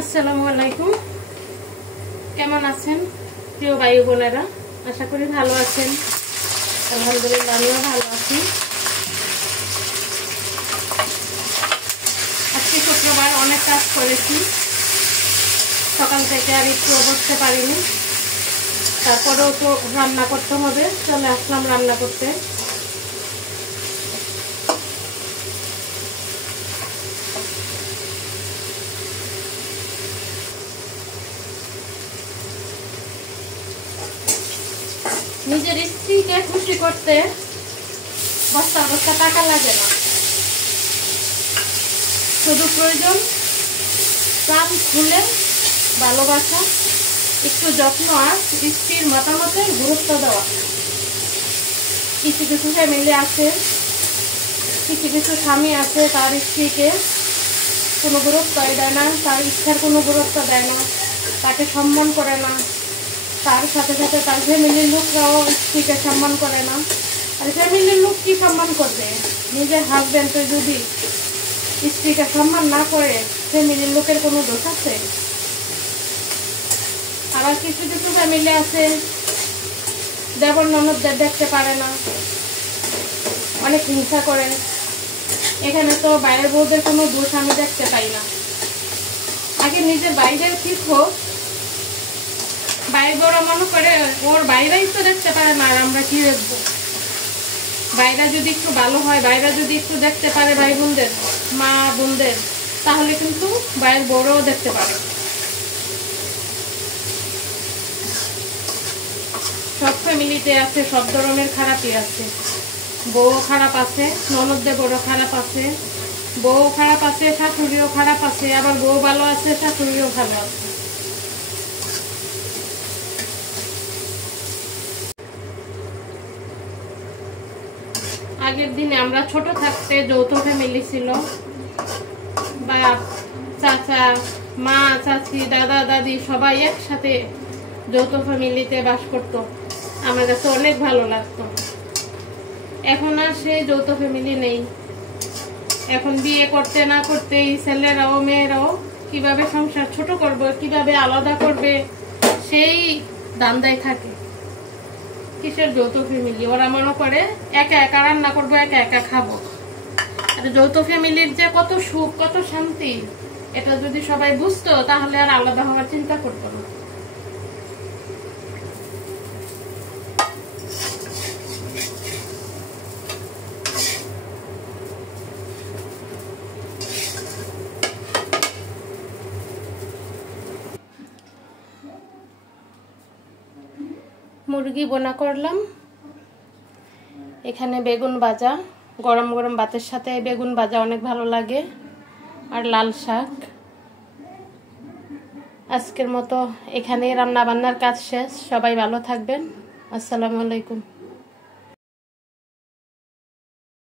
আসসালামু আলাইকুম। কেমন আছেন প্রিয় ভাই বোনেরা? আশা করি ভালো আছেন। আলহামদুলিল্লাহ আমিও ভালো আছি। আজকে শুক্রবার, অনেক কাজ করেছি, সকাল থেকে আর একটু বসতে পারিনি। তারপরেও তো রান্না করতে হবে, চলে আসলাম রান্না করতে। নিজের স্ত্রীকে খুশি করতে বস্তা বস্তা টাকা লাগে না, শুধু প্রয়োজন প্রাণ খুলে ভালোবাসা, একটু যত্ন আর স্ত্রীর মতামতের গুরুত্ব দেওয়া। কিছু কিছু ফ্যামিলি আছে, কিছু কিছু স্বামী আছে, তার স্ত্রীকে কোনো গুরুত্বই দেয় না, তার ইচ্ছার কোনো গুরুত্ব দেয় না, তাকে সম্মান করে না। তার সাথে সাথে তার ফ্যামিলির লোকরাও স্ত্রীকে সম্মান করে না। আর ফ্যামিলির লোক কি সম্মান করবে? নিজের হাজব্যান্ডে যদি স্ত্রীকে সম্মান না করে, ফ্যামিলির লোকের কোনো দোষ আছে? আবার কিছু কিছু ফ্যামিলি আছে, দেবর ননদদের দেখতে পারে না, অনেক হিংসা করে। এখানে তো বাইরের বউদের কোনো দোষ আমি দেখতে পাই না। আগে নিজের বাইরের ঠিক হোক, বাইরে ওরা মনে করে ওর বাইরেই তো দেখতে পারে না, আর আমরা কি দেখবো? বাইরে যদি একটু ভালো হয়, বাইরে যদি একটু দেখতে পারে ভাই বোনদের, মা বোনদের, তাহলে কিন্তু বাইরের বড়ও দেখতে পারে। সব ফ্যামিলিতে আছে, সব ধরনের খারাপই আছে। বউ খারাপ আছে, ননদদের বড় খারাপ আছে, বউ খারাপ আছে, শাশুড়িও খারাপ আছে, আবার বউ ভালো আছে, শাশুড়িও ভালো আছে। আগের দিনে আমরা ছোট থাকতে যৌথ ফ্যামিলি ছিল, বাপ, চাচা, মা, চাচি, দাদা, দাদি সবাই একসাথে যৌথ ফ্যামিলিতে বাস করতো। আমার কাছে অনেক ভালো লাগতো। এখন আর সেই যৌথ ফ্যামিলি নেই। এখন বিয়ে করতে না করতেই ছেলেরাও মেয়েরাও কিভাবে সংসার ছোট করবে, কিভাবে আলাদা করবে, সেই ধান্দায় থাকে। কিসের যৌথ ফ্যামিলি? ওরা মনে করে একা একা রান্না করবো, একা একা খাবো। আর যৌথ ফ্যামিলির যে কত সুখ, কত শান্তি, এটা যদি সবাই বুঝতো তাহলে আর আলাদা হওয়ার চিন্তা করতো না। মুরগি বোনা করলাম, এখানে বেগুন ভাজা, গরম গরম ভাতের সাথে বেগুন ভাজা অনেক ভালো লাগে, আর লাল শাক। আজকের মতো এখানেই রান্না বান্নার কাজ শেষ। সবাই ভালো থাকবেন। আসসালামু আলাইকুম।